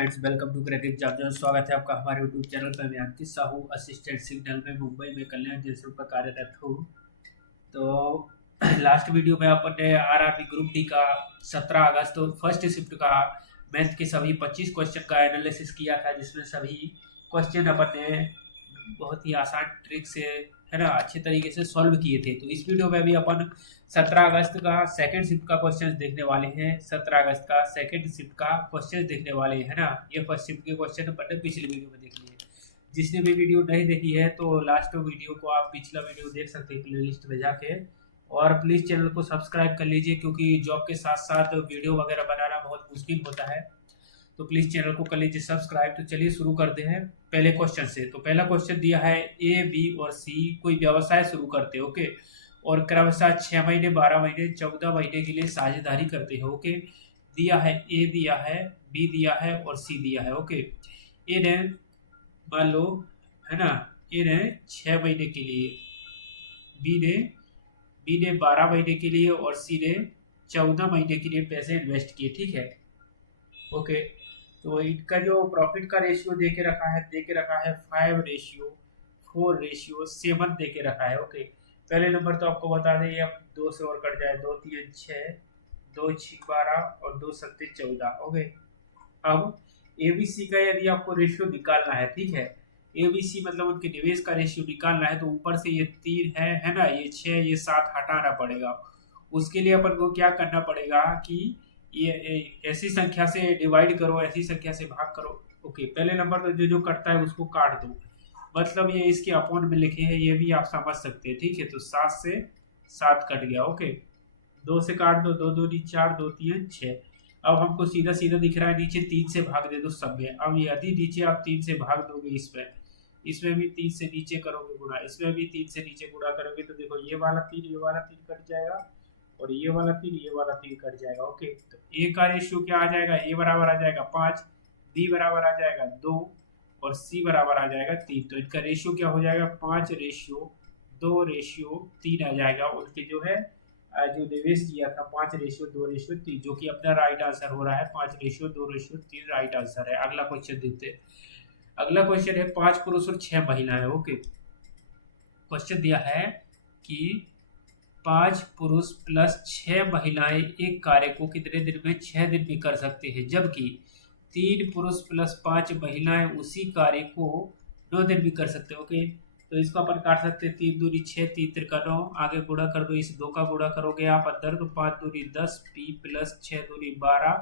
Friends, welcome to crack exam. स्वागत है आपका हमारे यूट्यूब चैनल पर। मैं अंकित साहू, असिस्टेंट सिग्नल में मुंबई में कल्याण जंक्शन पर कार्यरत हूँ। तो लास्ट वीडियो में अपन ने आरआरबी ग्रुप डी का 17 अगस्त तो फर्स्ट शिफ्ट का मैथ के सभी 25 क्वेश्चन का एनालिसिस किया था, जिसमें सभी क्वेश्चन अपन ने बहुत ही आसान ट्रिक से, है ना, अच्छे तरीके से सॉल्व किए थे। तो इस वीडियो में भी अपन 17 अगस्त का सेकंड शिफ्ट का क्वेश्चन देखने वाले हैं। 17 अगस्त का सेकंड शिफ्ट का क्वेश्चन देखने वाले हैं, है ना। ये फर्स्ट शिफ्ट के क्वेश्चन अपन ने पिछले वीडियो में देख लिए। जिसने भी वीडियो नहीं देखी है तो लास्ट वीडियो को आप पिछला वीडियो देख सकते हैं प्ले लिस्ट में जाके। और प्लीज़ चैनल को सब्सक्राइब कर लीजिए, क्योंकि जॉब के साथ साथ वीडियो वगैरह बनाना बहुत मुश्किल होता है। तो प्लीज़ चैनल को कर लीजिए सब्सक्राइब। तो चलिए शुरू करते हैं पहले क्वेश्चन से। तो पहला क्वेश्चन दिया है ए, बी और सी कोई व्यवसाय शुरू करते हैं, ओके, और क्रमशः 6 महीने, 12 महीने, 14 महीने के लिए साझेदारी करते हैं, ओके। दिया है ए, दिया है बी, दिया है और सी दिया है, ओके। ए ने मान लो, है ना, ए ने 6 महीने के लिए, बी ने 12 महीने के लिए और सी ने 14 महीने के लिए पैसे इन्वेस्ट किए, ठीक है, ओके। तो इनका जो प्रॉफिट का रेशियो दे के रखा है 5:4:7 दे के रखा है, ओके। पहले नंबर तो आपको बता दें, ये अब 2 से और कट जाए, 2 3 6, 2 6 12 और 2 7 14, ओके। अब एबीसी का यदि आपको रेशियो निकालना है, ठीक है, एबीसी मतलब उनके निवेश का रेशियो निकालना है, तो ऊपर से ये 3 है ना, ये 6, ये 7 हटाना पड़ेगा। उसके लिए अपन को क्या करना पड़ेगा कि ये ऐसी संख्या से डिवाइड करो, ऐसी संख्या से भाग करो, ओके। पहले नंबर तो जो जो कटता है उसको काट दो, मतलब ये इसके अपॉन में लिखे हैं, ये भी आप समझ सकते हैं, ठीक है। तो 7 से 7 कट गया, ओके। 2 से काट दो, 2 2 4, 2 3 6। अब हमको सीधा सीधा दिख रहा है, नीचे 3 से भाग दे दो सब में। अब यदि नीचे आप 3 से भाग दोगे, इसमें भी 3 से नीचे करोगे गुणा, इसमें भी 3 से नीचे गुणा करोगे, तो देखो ये वाला 3, ये वाला 3 कट जाएगा, और ये वाला 3, ये वाला 3 कट जाएगा, ओके। तो ए का रेशियो क्या आ जाएगा, ए बराबर आ जाएगा 5, बी बराबर आ जाएगा 2 और सी बराबर आ जाएगा 3। तो इनका रेशियो क्या हो जाएगा, 5:2:3 आ जाएगा। उनके जो है जो निवेश किया था 5:2:3, जो कि अपना राइट आंसर हो रहा है। 5:2:3 राइट आंसर है। अगला क्वेश्चन देखते हैं। अगला क्वेश्चन है 5 पुरुष और 6 महिलाएं, ओके। क्वेश्चन दिया है कि 5 पुरुष प्लस 6 महिलाएं एक कार्य को कितने दिन में 6 दिन में कर सकते हैं, जबकि 3 पुरुष प्लस 5 महिलाएं उसी कार्य को 9 दिन में कर सकते हैं, ओके। तो इसको अपन काट सकते हैं, 3 दूनी 6, 3 तिरका 9, आगे गुणा कर दो, इस 2 का गुणा करोगे आप अंदर, तो 5 दूनी 10, पी प्लस 6 दूनी 12,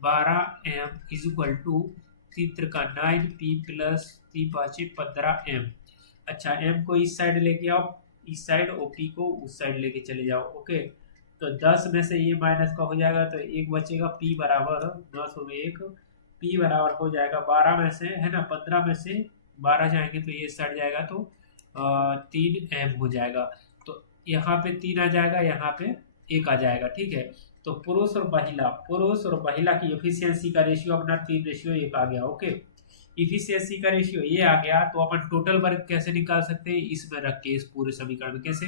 12m इज इक्वल टू 3 तिरका 9, पी प्लस 3 5 15 m। अच्छा, m को इस साइड लेके आओ, इस साइड, और पी को उस साइड लेके चले जाओ, ओके। तो 10 में से ये माइनस का हो जाएगा, तो 1 बचेगा, पी बराबर 10 हो गए 1, पी बराबर हो जाएगा 12 में से, है ना, 15 में से 12 जाएंगे तो ये सट जाएगा, तो 3m हो जाएगा। तो यहाँ पे 3 आ जाएगा, यहाँ पे 1 आ जाएगा, ठीक है। तो पुरुष और महिला की एफिशिएंसी का रेशियो अपना 3:1 आ गया, ओके। इफिशियंसी का रेशियो ये आ गया, तो अपन टोटल वर्क कैसे निकाल सकते हैं, इसमें रख के, इस पूरे समीकरण में कैसे।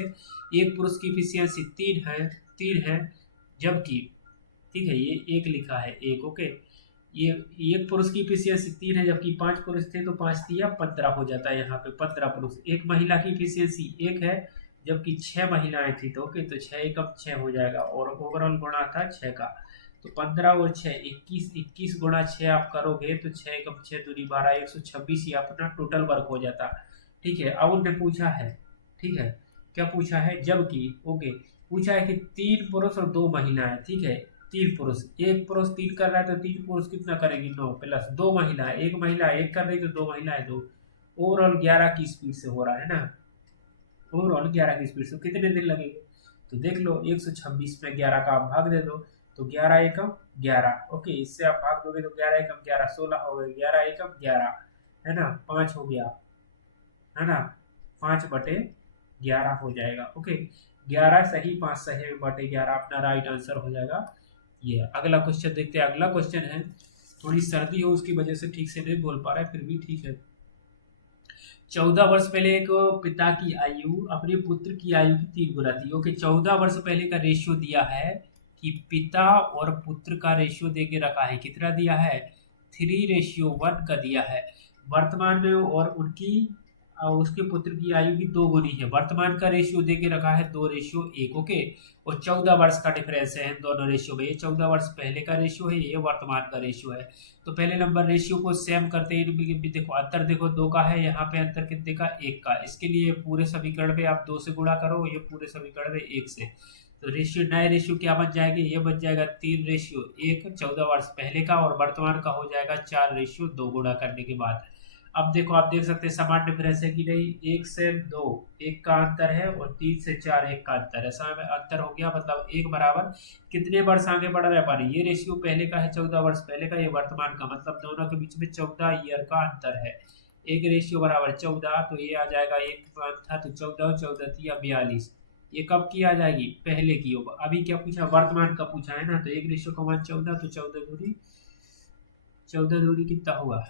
एक पुरुष की इफिशियंसी 3 है, जबकि, ठीक है, ये 1 लिखा है, 1, ओके। ये एक पुरुष की इफिशियंसी 3 है, जबकि 5 पुरुष थे, तो 5 तिया 15 हो जाता है, यहाँ पे 15 पुरुष। एक महिला की इफिशियंसी 1 है, जबकि 6 महिलाएं थी, तो ओके, तो 6 एकम 6 हो जाएगा, और ओवरऑल गुणा था 6 का। तो 15 और 6 21, 21 गुणा 6 आप करोगे तो 6 एकम 6 दूनी 12, 126 ही अपना टोटल वर्क हो जाता, ठीक है। अब उनने पूछा है, ठीक है, क्या पूछा है, जबकि, ओके, पूछा है कि 3 पुरुष और 2 महिलाएं, ठीक है। 3 पुरुष, एक पुरुष 3 कर रहा है, तो 3 पुरुष कितना करेगी, 9 प्लस 2 महिलाएं, एक महिला 1 कर रही, तो 2 महिलाएं 2, ओवरऑल 11 की स्पीड से हो रहा है ना, ओवरऑल 11 की स्पीड से। कितने दिन लगेंगे, तो देख लो, 126 में 11 का आप भाग दे दो, तो 11 एकम 11, ओके। इससे आप भाग दोगे तो 11 एकम 11 16 हो गए, 11 एकम 11, है ना, 5 हो गया, है ना, 5/11 हो जाएगा, ओके। 11 सही, 5 सही बटे 11 अपना राइट आंसर हो जाएगा। ये अगला क्वेश्चन देखते हैं। अगला क्वेश्चन है, थोड़ी सर्दी हो उसकी वजह से ठीक से नहीं बोल पा रहा है, फिर भी ठीक है। 14 वर्ष पहले एक पिता की आयु अपने पुत्र की आयु की 3 गुना थी, ओके। 14 वर्ष पहले का रेशियो दिया है कि पिता और पुत्र का रेशियो दे के रखा है, कितना दिया है, 3:1 का दिया है वर्तमान में, और उनकी उसके पुत्र की आयु की 2 गुनी है। वर्तमान का रेशियो दे के रखा है 2:1, ओके। और 14 वर्ष का डिफरेंस है इन दोनों रेशियो में। ये 14 वर्ष पहले का रेशियो है, ये वर्तमान का रेशियो है। तो पहले नंबर रेशियो को सेम करते हैं। देखो अंतर देखो 2 का है, यहाँ पे अंतर कितने का 1 का। इसके लिए पूरे समीकरण में आप 2 से गुणा करो, ये पूरे समीकरण में 1 से। तो रेशियो नए रेशियो क्या बन जाएंगे, ये बन जाएगा 3:1 14 वर्ष पहले का, और वर्तमान का हो जाएगा 4:2 गुणा करने के बाद। अब देखो आप देख सकते हैं समान डिफरेंस है कि नहीं, 1 से 2 1 का अंतर है, और 3 से 4 1 का अंतर है। समय में अंतर हो गया, मतलब 1 बराबर कितने वर्ष आगे बढ़ रहे हैं। ये रेशियो पहले का है 14 वर्ष पहले का, ये वर्तमान का, मतलब दोनों के बीच में 14 ईयर का अंतर है। एक रेशियो बराबर 14, तो ये आ जाएगा 1 था तो 14 14 42। ये कब की आ जाएगी, पहले की होगा। अभी क्या पूछा, वर्तमान का पूछा है ना, तो एक रेशियो का मान 14, तो 14 दूरी कितना हुआ,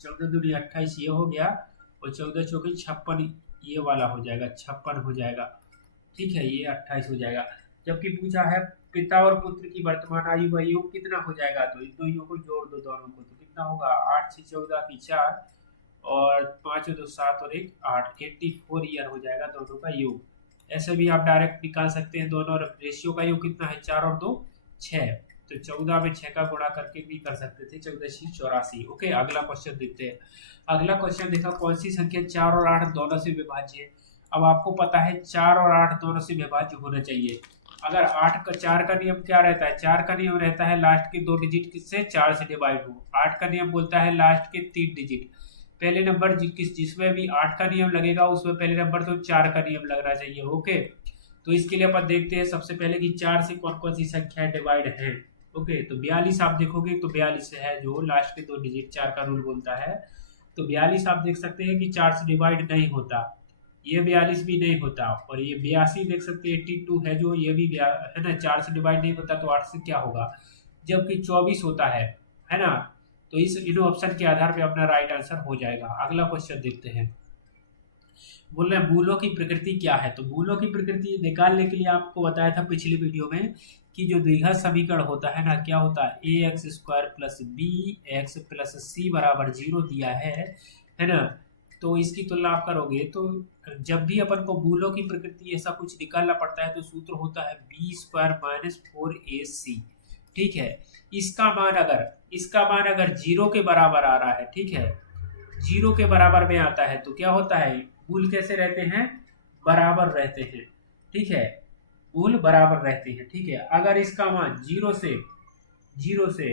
14 दूरी 28 ये हो गया, और 14 चौके 56 ये वाला हो जाएगा, 56 हो जाएगा। ठीक है, ये 28 हो जाएगा। जबकि पूछा है पिता और पुत्र की वर्तमान आयु का योग कितना हो जाएगा, तो इन दोनों को जोड़ दो दोनों को, तो कितना होगा 8 से 14 की 4, और 5 2 7 और 1 8, 84 ईयर हो जाएगा दोनों का योग। ऐसे भी आप डायरेक्ट निकाल सकते हैं। दोनों रेशियो का योग कितना है, 4 और 2 6, तो 14 में 6 का गुणा करके भी कर सकते थे, 14 84। ओके, अगला क्वेश्चन देखते हैं। अगला क्वेश्चन देखा, कौन सी संख्या 4 और 8 दोनों से विभाज्य है। अब आपको पता है 4 और 8 दोनों से विभाज्य होना चाहिए। अगर 4 का नियम क्या रहता है, 4 का नियम रहता है लास्ट के 2 डिजिट किससे 4 से डिवाइड हो। 8 का नियम बोलता है लास्ट के 3 डिजिट। पहले नंबर जिसमें भी 8 का नियम लगेगा उसमें पहले नंबर तो 4 का नियम लगना चाहिए। ओके, तो इसके लिए अपन देखते हैं सबसे पहले कि 4 से कौन कौन सी संख्या डिवाइड है। ओके, तो 42 आप देखोगे तो 42 है, जो लास्ट के 2 डिजिट 4 का रूल बोलता है। तो 42 आप देख सकते हैं कि 4 से डिवाइड नहीं होता, ये 42 भी नहीं होता, और ये 82 देख सकते हैं 82 है, जो ये भी है ना 4 से डिवाइड नहीं होता, तो 8 से क्या होगा, जबकि 24 होता है ना। तो इस इन ऑप्शन के आधार पे अपना राइट आंसर हो जाएगा। अगला क्वेश्चन देखते हैं। बोल रहे हैं मूलों की प्रकृति क्या है। तो मूलों की प्रकृति निकालने के लिए आपको बताया था पिछली वीडियो में कि जो द्विघात समीकरण होता है ना, क्या होता है, ax² plus bx plus c बराबर 0 दिया है ना। तो इसकी तुलना आप करोगे तो जब भी अपन को मूलों की प्रकृति ऐसा कुछ निकालना पड़ता है तो सूत्र होता है b² माइनस 4ac। ठीक है, इसका मान अगर 0 के बराबर आ रहा है, ठीक है, 0 के बराबर में आता है, तो क्या होता है, मूल कैसे रहते हैं, बराबर रहते हैं। ठीक है, मूल बराबर रहते हैं। ठीक है, अगर इसका मान 0 से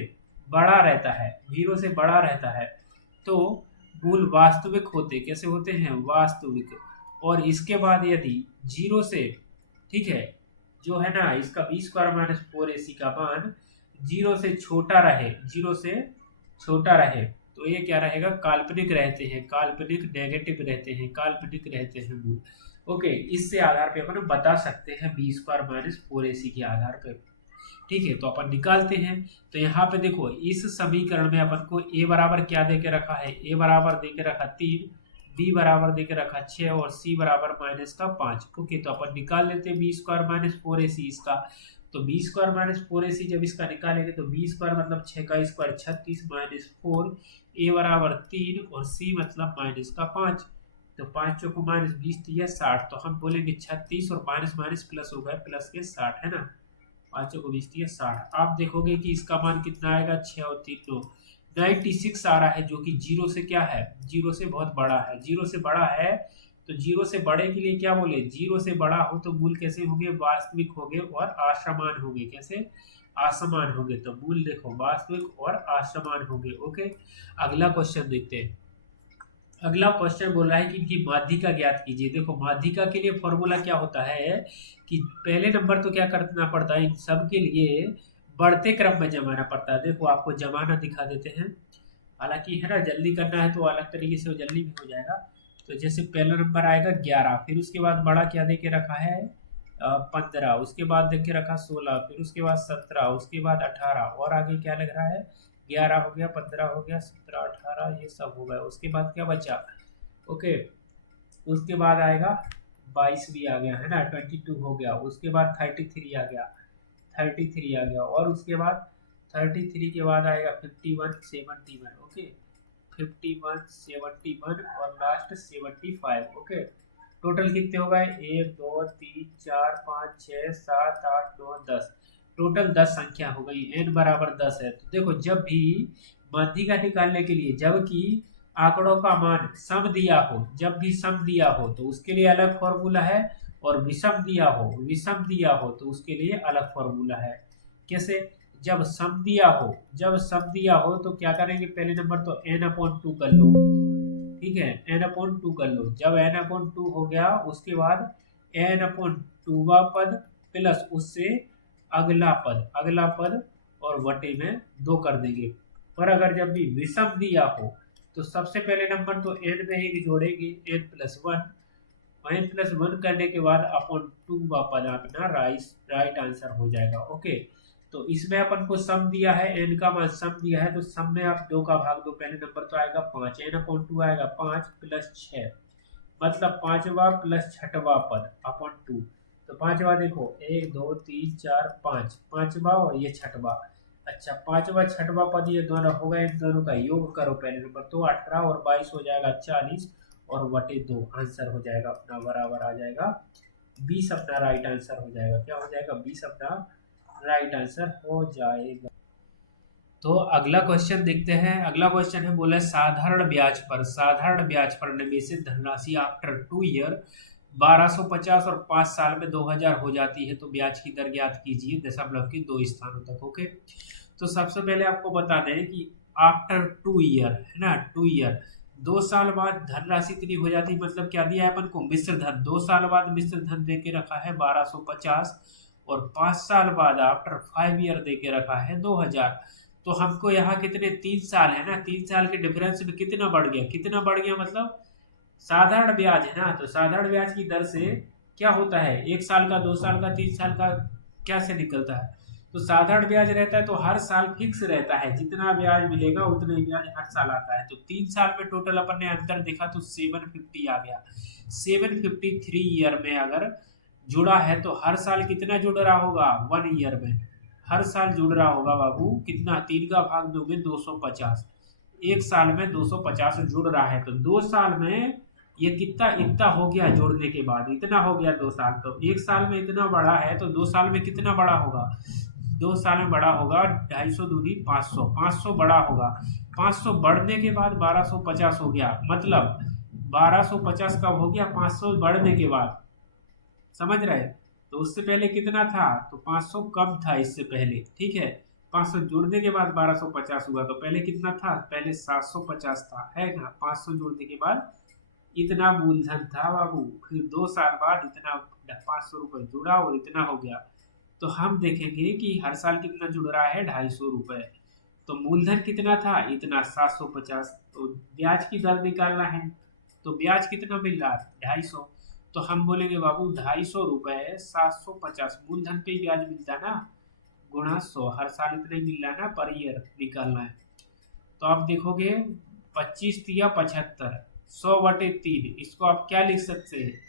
बड़ा रहता है, 0 से बड़ा रहता है, तो मूल वास्तविक होते, कैसे होते हैं, वास्तविक। और इसके बाद यदि 0 से, ठीक है, जो है ना इसका b² माइनस 4ac का मान 0 से छोटा रहे, 0 से छोटा रहे, तो ये क्या रहेगा, काल्पनिक रहते हैं, काल्पनिक नेगेटिव रहते हैं, काल्पनिक रहते हैं मूल। ओके, इससे आधार पे अपन बता सकते हैं b² माइनस 4ac के आधार पे। ठीक है, तो अपन निकालते हैं। तो यहाँ पे देखो इस समीकरण में अपन को a बराबर क्या दे के रखा है, a बराबर दे के रखा 3, b बराबर दे के रखा 6, और c बराबर माइनस का 5। ओके, तो अपन निकाल लेते हैं b² माइनस 4ac इसका। तो b² माइनस 4ac जब इसका निकालेंगे तो b² मतलब 6 का स्क्वायर 36 माइनस 4, a बराबर 3, और c मतलब माइनस का 5। तो 5 चौको माइनस 20 दिया 60, तो हम बोलेंगे 36 और माइनस माइनस प्लस हो गया, प्लस के 60 है ना, 5 चौको 20 दिया 60। आप देखोगे कि इसका मान कितना आएगा, 6 और 3 9, 96 आ रहा है, जो कि 0 से क्या है, 0 से बहुत बड़ा है। 0 से बड़ा है तो 0 से बड़े के लिए क्या बोले, 0 से बड़ा हो तो मूल कैसे होंगे, वास्तविक होंगे और असमान होंगे। कैसे, असमान होंगे। तो मूल देखो वास्तविक और असमान होंगे। ओके, अगला क्वेश्चन देखते हैं। अगला क्वेश्चन बोल रहा है कि इनकी माध्यिका ज्ञात कीजिए। देखो माध्यिका के लिए फॉर्मूला क्या होता है कि पहले नंबर तो क्या करना पड़ता है, इन सब के लिए बढ़ते क्रम में जमाना पड़ता है। देखो आपको जमाना दिखा देते हैं, हालांकि है ना जल्दी करना है तो अलग तरीके से जल्दी भी हो जाएगा। तो जैसे पहला नंबर आएगा 11, फिर उसके बाद बड़ा क्या दे के रखा है 15, उसके बाद दे के रखा 16, फिर उसके बाद 17, उसके बाद 18, और आगे क्या लग रहा है 11 हो गया, 15 हो गया, 17 18 ये सब हो गया। उसके बाद क्या बचा, ओके, उसके बाद आएगा 22 भी आ गया है ना, 22 हो गया। उसके बाद 33 आ गया, 33 आ गया, और उसके बाद 33 के बाद आएगा 51, 71, ओके 51, 71 और लास्ट 75, ओके। टोटल कितने हो गए? 1 2 3 4 5 6 7 8 9 10, टोटल 10 संख्या हो गई। n बराबर 10 है। तो देखो जब भी माध्यिका निकालने के लिए, जबकि आंकड़ों का मान सम दिया हो, जब भी सम दिया हो तो उसके लिए अलग फॉर्मूला है, और विषम दिया हो तो उसके लिए अलग फॉर्मूला है। कैसे? जब सम दिया हो तो क्या करेंगे? पहले नंबर तो n/2 कर लो, ठीक है, n/2 कर लो। जब n/2 हो गया उसके बाद n/2वां पद प्लस उससे अगला पद और बटे में 2 कर देंगे। पर अगर जब भी विषम दिया हो तो सबसे पहले नंबर तो n में ही जोड़ेंगे, n+1 करने के बाद अपॉन 2 का पद अपना राइट आंसर हो जाएगा, ओके। तो इसमें अपन को सम दिया है, n का मान सम दिया है, तो सम में आप 2 का भाग दो, पहले नंबर तो आएगा 5, n/2 आएगा 5 + 6, मतलब 5वां प्लस 6वां पद अपॉन 2। तो 5वां देखो 1 2 3 4 5, 5वां और ये 6वां। अच्छा 5वां 6वां पद ये दोनों हो गए, इन दोनों का योग करो पहले नंबर तो 18 और 22 हो जाएगा 40 और बटे 2 आंसर हो जाएगा अपना, बराबर आ जाएगा 20 अपना राइट आंसर हो जाएगा। क्या हो जाएगा? 20 अपना राइट आंसर हो जाएगा। तो अगला क्वेश्चन देखते हैं। अगला क्वेश्चन है, बोला साधारण ब्याज पर निवेशित धनराशि आफ्टर 2 ईयर 1250 और 5 साल में 2000 हो जाती है, तो ब्याज की दर ज्ञात कीजिए दशमलव के 2 स्थानों तक, ओके। तो सबसे पहले आपको बता दें कि आफ्टर 2 ईयर है ना, 2 ईयर 2 साल बाद धनराशि इतनी हो जाती है, मतलब क्या दिया है अपन को? मिश्र धन। 2 साल बाद मिश्र धन दे के रखा है 1250 और 5 साल बाद आफ्टर 5 ईयर दे के रखा है 2000। तो हमको यहाँ कितने 3 साल है ना, 3 साल के डिफरेंस में कितना बढ़ गया मतलब साधारण ब्याज है ना। तो साधारण ब्याज की दर से क्या होता है? 1 साल का, 2 साल का, 3 साल का क्या से निकलता है? तो साधारण ब्याज रहता है तो हर साल फिक्स रहता है, जितना ब्याज मिलेगा उतना ही ब्याज हर साल आता है। तो 3 साल में टोटल अपन ने अंतर देखा तो 750 आ गया। 753 ईयर में अगर जुड़ा है तो हर साल कितना जुड़ रहा होगा? 1 ईयर में हर साल जुड़ रहा होगा बाबू, कितना? 3 का भाग दोगे 250, 1 साल में 250 जुड़ रहा है। तो 2 साल में ये इतना हो गया, जोड़ने के बाद इतना हो गया 2 साल। तो 1 साल में इतना बड़ा है तो 2 साल में कितना बड़ा होगा? 2 साल में बड़ा होगा 250 दूनी 500, 500 बड़ा होगा। 500 बढ़ने के बाद 1250 हो गया, मतलब 1250 कब हो गया? 500 बढ़ने के बाद, समझ रहे? तो उससे पहले कितना था? तो 500 कम था इससे पहले, ठीक है। 500 जुड़ने के बाद 1250 हुआ, तो पहले कितना था? पहले 750 था, है ना। 500 जुड़ने के बाद इतना मूलधन था बाबू, फिर 2 साल बाद इतना 500 रुपये जुड़ा और इतना हो गया। तो हम देखेंगे कि हर साल कितना जुड़ रहा है? 250 रुपये। तो मूलधन कितना था? इतना 750। तो ब्याज की दर निकालना है, तो ब्याज कितना मिल रहा है? 250। तो हम बोलेंगे बाबू 250 रुपये 750, मूलधन पे ही ब्याज मिलता है ना, गुणा 100, हर साल इतना ही मिल रहा है ना, पर ईयर निकालना है। तो आप देखोगे 25 या 75, 100/3, इसको आप क्या लिख सकते हैं?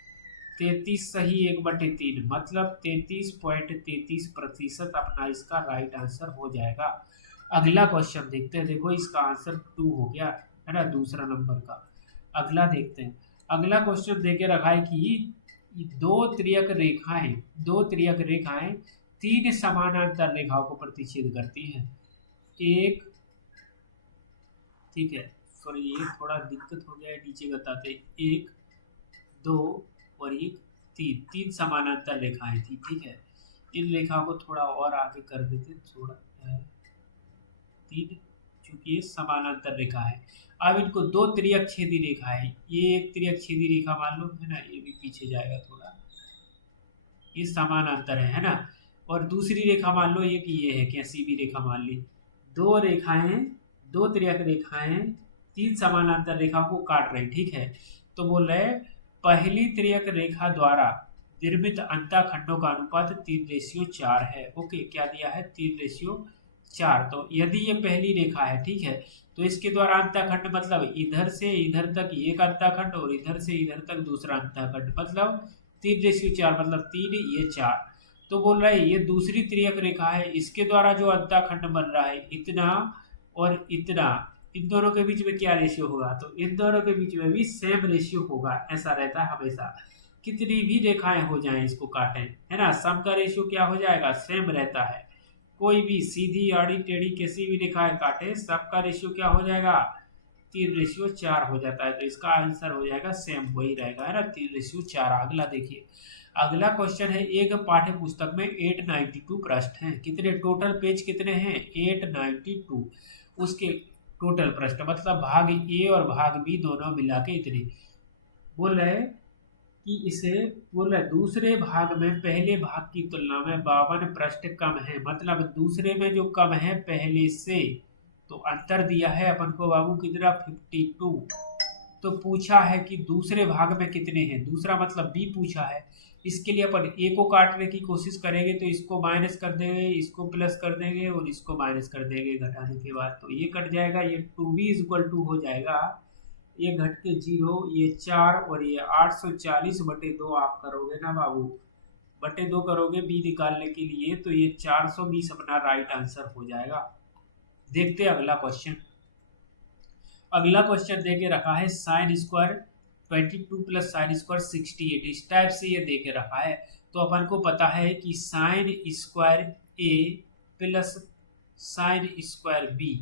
33 सही 1/3, मतलब 33.33% अपना इसका राइट आंसर हो जाएगा। अगला क्वेश्चन देखते हैं। देखो इसका आंसर 2 हो गया है ना, दूसरा नंबर का। अगला देखते हैं। अगला क्वेश्चन देके रखा है कि दो त्रियक रेखाएं 3 समानांतर रेखाओं को प्रतिच्छेद करती हैं। एक, ठीक है, सॉरी ये थोड़ा दिक्कत हो गया है, नीचे बताते। 1 2 और 1 3 समानांतर रेखाएं थी, ठीक है। इन रेखाओं को थोड़ा और आगे कर देते, थोड़ा 3, चूंकि ये समानांतर रेखा है। अब इनको 2 त्रियक छेदी रेखा है, ये एक त्रियक छेदी रेखा मान लो, है ना, ये भी पीछे जाएगा थोड़ा, ये समानांतर है ना। और दूसरी रेखा मान लो एक ये है, कैसी भी रेखा मान ली। 2 त्रियक रेखाएं 3 समानांतर रेखाओं को काट रहे हैं, ठीक है। तो बोल रहे पहली त्रियक रेखा द्वारा निर्मित अंतःखंडों का अनुपात 3:4 है, ओके। क्या दिया है? 3:4। तो यदि ये पहली रेखा है, ठीक है, तो इसके द्वारा अंतःखंड मतलब इधर से इधर तक एक अंतःखंड और इधर से इधर तक दूसरा अंतःखंड, मतलब 3:4, मतलब 3 ये 4। तो बोल रहा है ये दूसरी त्रियक रेखा है, इसके द्वारा जो अंतःखंड बन रहा है इतना और इतना, इन दोनों के बीच में क्या रेशियो होगा, तो इन दोनों के बीच में भी सेम रेशियो होगा, ऐसा रहता है हमेशा। कितनी भी रेखाएं हो जाएं इसको काटें, है ना, सम का रेशियो क्या हो जाएगा, सेम रहता है। कोई भी सीधी आड़ी टेढ़ी किसी भी रेखाएं काटे, सबका रेशियो क्या हो जाएगा, 3:4 हो जाता है। तो इसका आंसर हो जाएगा सेम, वही रहेगा, है ना, 3:4। अगला देखिए, अगला क्वेश्चन है, एक पाठ्य पुस्तक में 892 पृष्ठ हैं, कितने टोटल पेज कितने हैं, 892। उसके टोटल पृष्ठ मतलब भाग ए और भाग बी दोनों मिला के इतने। बोल रहे हैं कि इसे बोल रहे दूसरे भाग में पहले भाग की तुलना में 52 पृष्ठ कम है, मतलब दूसरे में जो कम है पहले से, तो अंतर दिया है अपन को बाबू कितना, 52। तो पूछा है कि दूसरे भाग में कितने हैं, दूसरा मतलब बी पूछा है। इसके लिए अपन ए को काटने की कोशिश करेंगे, तो इसको माइनस कर देंगे, इसको प्लस कर देंगे और इसको माइनस कर देंगे घटाने के बाद, तो ये कट जाएगा, ये 2b = हो जाएगा, ये घट के 0, ये 4 और ये 840/2 आप करोगे ना बाबू, बटे 2 करोगे बी निकालने के लिए, तो ये 420 अपना राइट आंसर हो जाएगा। देखते हैं अगला क्वेश्चन। अगला क्वेश्चन दे के रखा है sine square 22 plus sine square 68, इस टाइप से ये दे के रखा है। तो अपन को पता है कि साइन स्क्वायर ए प्लस साइन स्क्वायर बी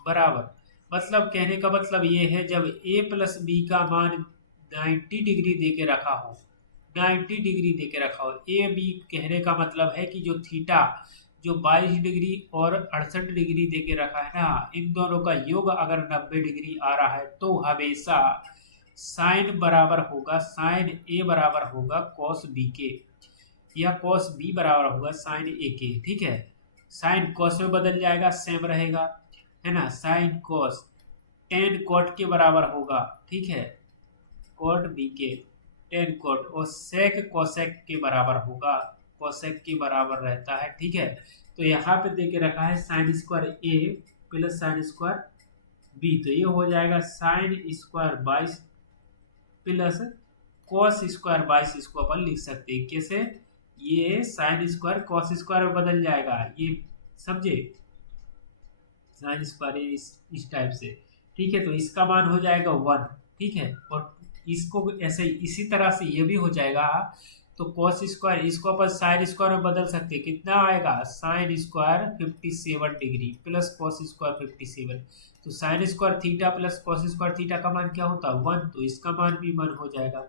बराबर, मतलब कहने का मतलब ये है जब a प्लस बी का मान 90 डिग्री दे के रखा हो, 90 डिग्री दे के रखा हो, ए बी कहने का मतलब है कि जो थीटा जो 22 डिग्री और 68 डिग्री दे के रखा है ना, इन दोनों का योग अगर 90 डिग्री आ रहा है तो हमेशा साइन बराबर होगा, साइन ए बराबर होगा कॉस बी के, या कॉस बी बराबर होगा साइन ए के, ठीक है। साइन कॉस में बदल जाएगा, सेम रहेगा, है ना, साइन कॉस टेन कॉट के बराबर होगा, ठीक है, कॉट बी के टेन कॉट, और सेक कोसेक के बराबर होगा, कोसेक के बराबर रहता है, ठीक है। तो यहाँ पे दे के रखा है साइन स्क्वायर ए प्लस साइन स्क्वायर बी, तो ये हो जाएगा sine square 22 plus cos square 22, इसको अपन लिख सकते हैं कैसे, ये साइन स्क्वायर कॉस स्क्वायर में बदल जाएगा, ये समझे, साइन स्क्वायर इस टाइप से, ठीक है। तो इसका मान हो जाएगा 1, ठीक है, और इसको ऐसे इसी तरह से ये भी हो जाएगा। तो कॉस स्क्वायर इसको अपन साइन स्क्वायर में बदल सकते हैं, कितना आएगा, sine square 57 degree plus cos square 57, तो sine square theta plus cos square theta का मान क्या होता है 1, तो इसका मान भी 1 हो जाएगा।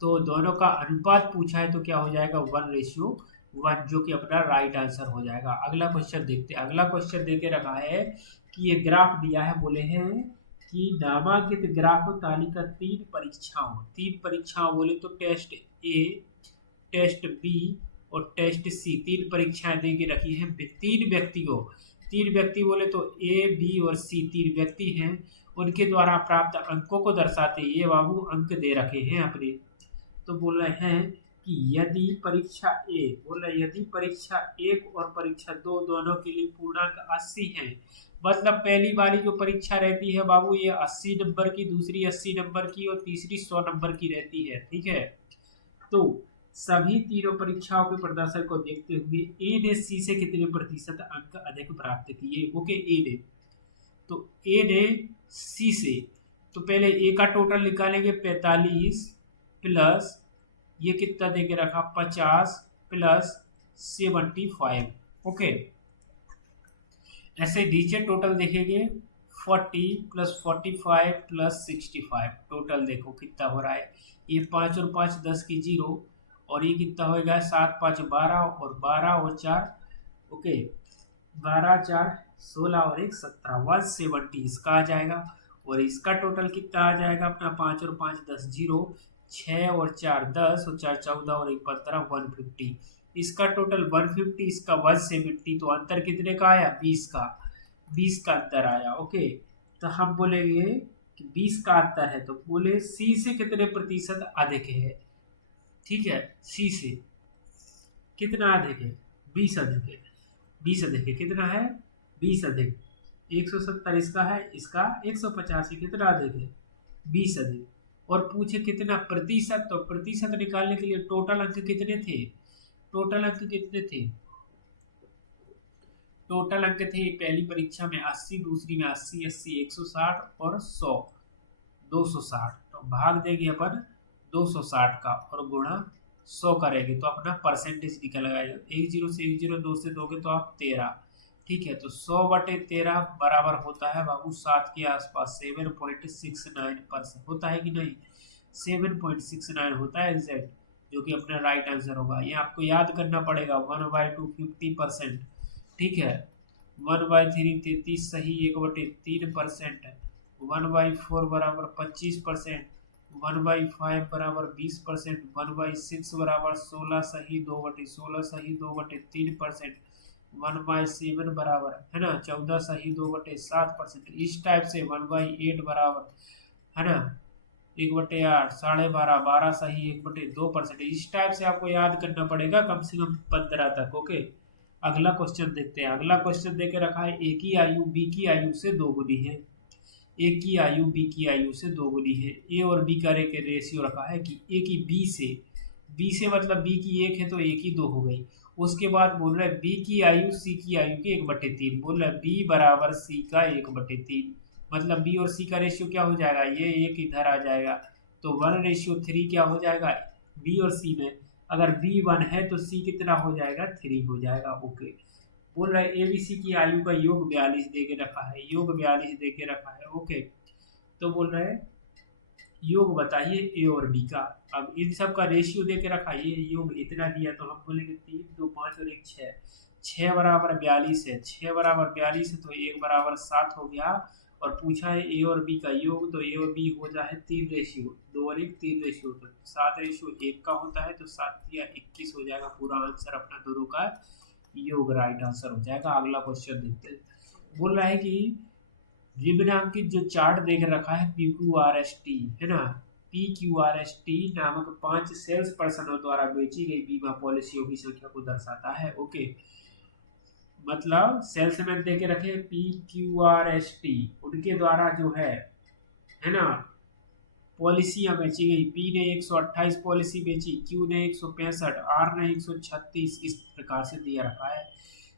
तो दोनों का अनुपात पूछा है तो क्या हो जाएगा 1:1, जो कि अपना राइट आंसर हो जाएगा। अगला क्वेश्चन देखते हैं। अगला क्वेश्चन दे के रखा है कि ये ग्राफ दिया है, बोले हैं कि नामांकित ग्राफ तालिका 3 परीक्षाओं बोले तो टेस्ट ए, टेस्ट बी और टेस्ट सी, 3 परीक्षाएं दे के रखी हैं 3 व्यक्ति बोले तो ए बी और सी 3 व्यक्ति हैं, उनके द्वारा प्राप्त अंकों को दर्शाते ये बाबू अंक दे रखे हैं अपने। तो बोल रहे हैं कि यदि परीक्षा 1 और परीक्षा 2 दोनों के लिए पूर्णांक 80 है, मतलब पहली वाली जो परीक्षा रहती है बाबू ये 80 नंबर की, दूसरी 80 नंबर की और तीसरी 100 नंबर की रहती है, ठीक है। तो सभी तीनों परीक्षाओं के प्रदर्शन को देखते हुए ए ने सी से कितने प्रतिशत अंक अधिक प्राप्त किए, ओके, ए ने सी से, तो पहले ए का टोटल निकालेंगे 45 प्लस ये कितना दे के रखा 50 प्लस 75, ओके। ऐसे नीचे टोटल देखेंगे 40 प्लस 45 प्लस 65, टोटल देखो कितना हो रहा है, ये 5 और 5 10 की 0, और ये कितना होएगा 7 5 12 और 12 और 4, ओके, 12 4 16 और 1 17, 170 इसका आ जाएगा। और इसका टोटल कितना आ जाएगा अपना 5 और 5 10 0, 6 और 4 10 और 4 14 और 1 15, 150, इसका टोटल 150, इसका 170, तो अंतर कितने का आया 20 का अंतर आया, ओके। तो हम बोलेंगे कि 20 का अंतर है, तो बोले सी से कितने प्रतिशत अधिक है, ठीक है, सी से कितना अधिक है 20 अधिक है, 20 अधिक है, कितना है 20 अधिक, 170 इसका है, इसका 185, कितना अधिक है 20 अधिक। और पूछे कितना प्रतिशत, तो प्रतिशत निकालने के लिए टोटल अंक कितने थे टोटल अंक कितने थे? टोटल अंक थे पहली परीक्षा में 80, दूसरी में 80, 80, 160 और 100, 260। तो भाग देंगे अपन 260 का और गुणा 100 करेंगे तो अपना परसेंटेज निकल आएगा। 10 से 10 2 से दोगे तो आप 13। ठीक है, तो 100/13 बराबर होता है बाबू 7 के आसपास, 7.69% होता है कि नहीं? 7.69 होता है एग्जैक्ट, जो कि अपना राइट आंसर होगा। ये आपको याद करना पड़ेगा। 1/2 50%। ठीक है, 1/3 33 सही, 1/3%। 1/4 बराबर 25%। 1/5 बराबर 20%। 1/6 बराबर 16 सही, 2/16 सही, 2/3%। 1/7 बराबर है ना 14 सही, 2/7%। इस टाइप से 1/8 बराबर है ना 1/8, 12.5, 12 सही, 1/2%। इस टाइप से आपको याद करना पड़ेगा कम से कम 15 तक। ओके, अगला क्वेश्चन देखते हैं। अगला क्वेश्चन देके रखा है ए की आयु बी की आयु से दोगुनी है। ए की आयु बी की आयु से दोगुनी है। ए और बी का रेशियो रखा है कि ए की बी से मतलब बी की 1 है तो ए की 2 हो गई। उसके बाद बोल रहा है बी की आयु सी की आयु के 1/3। बोल रहा है बी बराबर सी का 1/3। मतलब बी और सी का रेशियो क्या हो जाएगा? ये एक इधर आ जाएगा तो 1:3 क्या हो जाएगा बी और सी में। अगर बी 1 है तो सी कितना हो जाएगा? 3 हो जाएगा। ओके, बोल रहा है एबीसी की आयु का योग 42 दे के रखा है। योग 42 दे के रखा है। ओके, तो बोल रहे हैं योग बताइए ए और बी का। अब इन सब का रेशियो दे के रखा है। ये योग इतना दिया तो हम बोलेंगे 3, 2, 5 और 1 6। 6 बराबर 42 है। 6 बराबर 42 है तो 1 बराबर 7 हो गया। और पूछा है ए और बी का योग, तो ए और बी हो जाए 3 रेशियो, 2 और 1 3 रेशियो, तो 7:1 का होता है तो 7 या 21 हो जाएगा। पूरा आंसर अपना दोनों का योग राइट आंसर हो जाएगा। अगला क्वेश्चन देखते हैं। बोल रहा है कि निम्नांकित जो चार्ट देख रखा है PQRST है ना, PQRST नामक 5 सेल्स पर्सनों द्वारा बेची गई बीमा पॉलिसियों की संख्या को दर्शाता है। ओके, मतलब सेल्समैन दे के रखे PQRST, उनके द्वारा जो है ना पॉलिसियां बेची गई। पी ने 128 पॉलिसी बेची, क्यू ने 165, आर ने 136, इस प्रकार से दिया रखा है।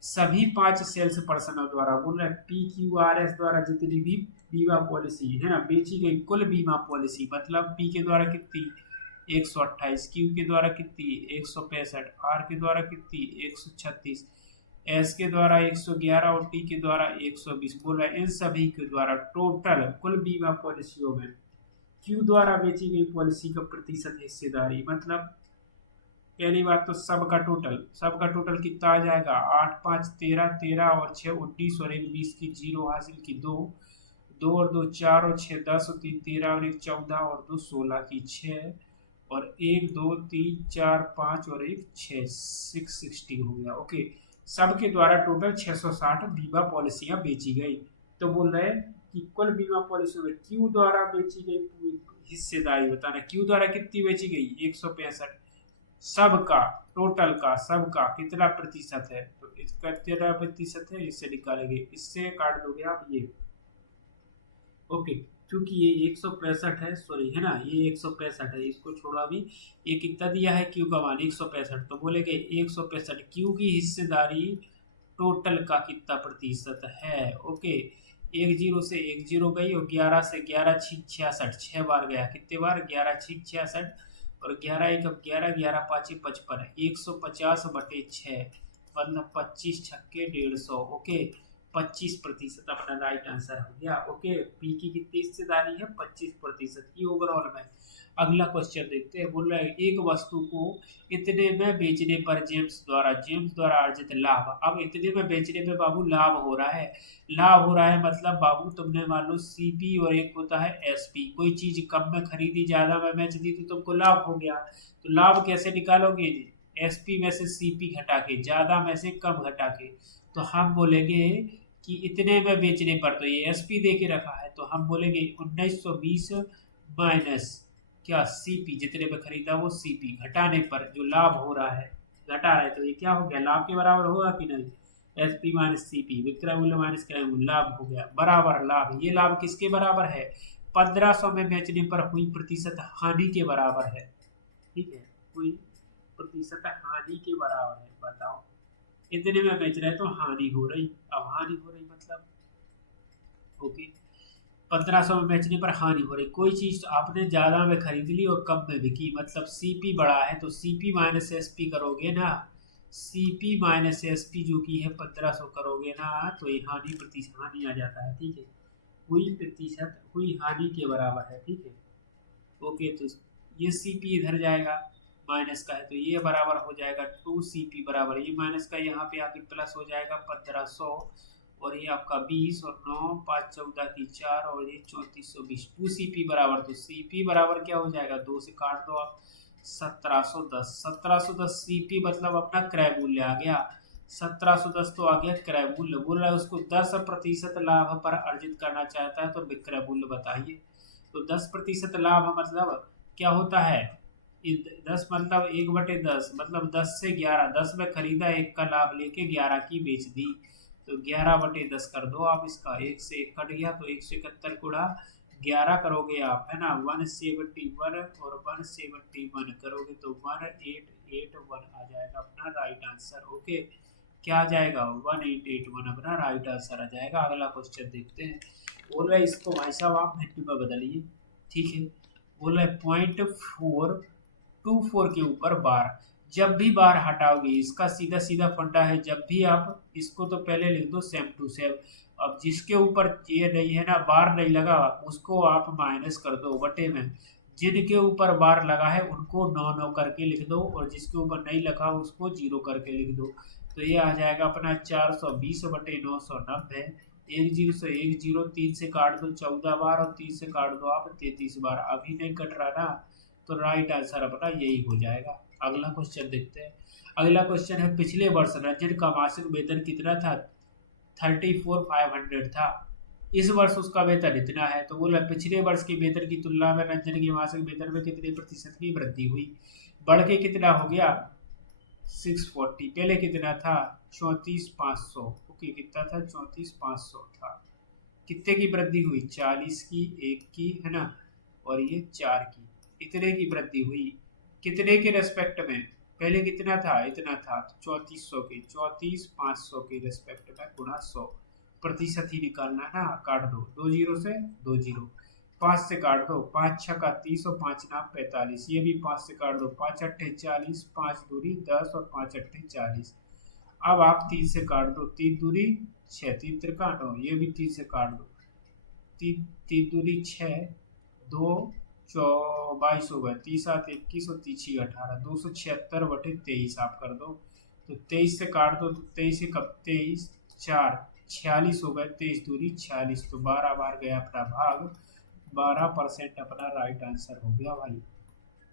सभी 5 सेल्स पर्सनों द्वारा बोल रहे PQRS द्वारा जितनी भी बीमा पॉलिसी है ना बेची गई, कुल बीमा पॉलिसी मतलब पी के द्वारा कितनी 128, क्यू के द्वारा कितनी 165, आर के द्वारा कितनी 136, एस के द्वारा 111 और टी के द्वारा 120। बोल रहा है इन सभी के द्वारा टोटल कुल बीमा पॉलिसियों में क्यू द्वारा बेची गई पॉलिसी का प्रतिशत हिस्सेदारी, मतलब पहली बात तो सबका टोटल कितना आ जाएगा 8, 5, 13, 13 और 6 19 और 1 20 की 0 हासिल की 2, 2 और 2 4 और 6 10 और 3 13 और 1 14 और 2 16 की 6 और 1 2 3 4 5 और 1 6 660 हो गया। ओके, सबके द्वारा टोटल 660 बीमा पॉलिसियां बेची गई। तो बोल रहे हैं कि कुल बीमा पॉलिसी में क्यू द्वारा बेची गई हिस्सेदारी बताना। क्यू द्वारा कितनी बेची गई 165, सबका टोटल का सबका कितना प्रतिशत है तो इसका कितना प्रतिशत है इससे निकालेंगे, इससे काट दोगे आप ये। ओके, क्योंकि ये 165 है, सॉरी है ना ये 165 है, इसको छोड़ा भी ये कितना दिया है क्यू का मान 165, तो बोलेंगे 165 क्यू की हिस्सेदारी टोटल का कितना प्रतिशत है। ओके, 1 0 से 1 0 गई और 11 से 11 6 66, 6 बार गया, कितने बार 11 6 66 और 11 1 अब 11 11 5 55, 150/6 मतलब 25 छक्के 150। ओके, 25% अपना राइट आंसर हो गया। ओके, पी की कितनी हिस्सेदारी है 25% की ओवरऑल में। अगला क्वेश्चन देखते हैं। बोल रहा है एक वस्तु को इतने में बेचने पर जेम्स द्वारा अर्जित लाभ। अब इतने में बेचने में बाबू लाभ हो रहा है मतलब बाबू तुमने मान लो सीपी और एक होता है एसपी, कोई चीज कम में खरीदी ज्यादा में बेच दी तो तुमको लाभ हो गया। तो लाभ कैसे निकालोगे? एसपी में से सीपी घटा के, ज्यादा में से कम घटा के। तो हम बोलेंगे कि इतने में बेचने पर, तो ये एसपी दे के रखा है तो हम बोलेंगे 1920 माइनस क्या सीपी, जितने में खरीदा वो सीपी, घटाने पर जो लाभ हो रहा है घटा रहे तो ये क्या हो गया लाभ के बराबर होगा कि नहीं। एसपी माइनस सीपी, विक्रय मूल्य माइनस क्रय मूल्य, लाभ हो गया बराबर लाभ। ये लाभ किसके बराबर है 1500 में बेचने पर हुई प्रतिशत हानि के बराबर है। ठीक है, हुई प्रतिशत हानि के बराबर है। बताओ इतने में बेच रहे तो हानि हो रही, अब हानि हो रही मतलब ओके 1500 में बेचने पर हानि हो रही। कोई चीज तो आपने ज्यादा में खरीद ली और कम में बिकी, मतलब सीपी बड़ा है तो सीपी माइनस एसपी करोगे ना, सीपी माइनस एसपी जो कि है 1500 करोगे ना, तो ये हानि प्रतिशत हानि आ जाता है। ठीक है, हुई प्रतिशत हुई हानि के बराबर है। ठीक है ओके, तो ये सीपी इधर जाएगा, माइनस का है तो ये बराबर हो जाएगा 2 CP बराबर, ये माइनस का यहाँ पे आके प्लस हो जाएगा 1500, और ये आपका 20 और 9 5 14 की 4 और ये 3420, 2 CP बराबर, तो सीपी बराबर क्या हो जाएगा, 2 से काट दो आप 1710, 1710 सीपी मतलब अपना क्रय मूल्य आ गया, 1710 तो आ गया क्रय मूल्य। बोल रहा है उसको 10% लाभ पर अर्जित करना चाहता है तो विक्रय मूल्य बताइए। तो 10% लाभ मतलब क्या होता है, 10 मतलब 1/10 मतलब 10 से 11, 10 में खरीदा, 1 का लाभ लेके 11 की बेच दी, तो 11/10 कर दो आप इसका, 1 से 1 कट गया तो 171 गुणा 11 करोगे आप, है ना, 171 और 171 करोगे तो 1881 आ जाएगा अपना राइट आंसर। ओके, क्या आ जाएगा 1881 अपना राइट आंसर आ जाएगा। अगला क्वेश्चन देखते हैं। बोल रहे इसको भाई साहब आप मिनट में बदलिए। ठीक है, बोल रहे 0.424 के ऊपर बार, जब भी बार हटाओगे, इसका सीधा सीधा फंडा है, जब भी आप इसको तो पहले लिख दो सेम टू सेम, अब जिसके ऊपर ये नहीं है ना, बार नहीं लगा, उसको आप माइनस कर दो बटे में, जिनके ऊपर बार लगा है उनको 9 करके लिख दो, और जिसके ऊपर नहीं लगा उसको 0 करके लिख दो। तो ये आ जाएगा अपना 420/990, 1 0 से 1 0, 3 से काट दो 14 बार और 3 से काट दो आप 33 बार, अभी नहीं कट रहा ना, तो राइट आंसर अपना यही हो जाएगा। अगला क्वेश्चन देखते हैं। अगला क्वेश्चन है, पिछले वर्ष रंजन का मासिक वेतन कितना था, 34,500 था, इस वर्ष उसका वेतन इतना है। तो बोला पिछले वर्ष के वेतन की तुलना में रंजन के मासिक वेतन में कितने प्रतिशत की वृद्धि हुई, बढ़ के कितना हो गया 640, पहले कितना था 34,500, ओके कितना था 34,500 था, कितने की वृद्धि हुई 40 की, 1 की, है ना, और ये 4 की, इतने की वृद्धि हुई, कितने के रेस्पेक्ट में, पहले कितना था इतना था, 3400 के 34,500 के रेस्पेक्ट में गुणा 100, प्रतिशत ही निकालना है ना, काट दो 2 0 से 2 0, 5 से काट दो, 5 6 का 30 और 5 9 45, ये भी 5 से काट दो, 5 8 40, 5 दूरी 10 और 5 8 40, अब आप 3 से काट दो, 3 दूरी 6, 3 त्रिका 9, ये भी 3 से काट दो, 3 दूरी 6, 2 22 हो गए, 30 7 21 और 3 6 18, 276/23 आप कर दो, तो 23 से काट दो, तो 23 कब 23 4 46 हो गए, 23 दूरी 46, तो 12 बार गया अपना भाग, 12% अपना राइट आंसर हो गया भाई,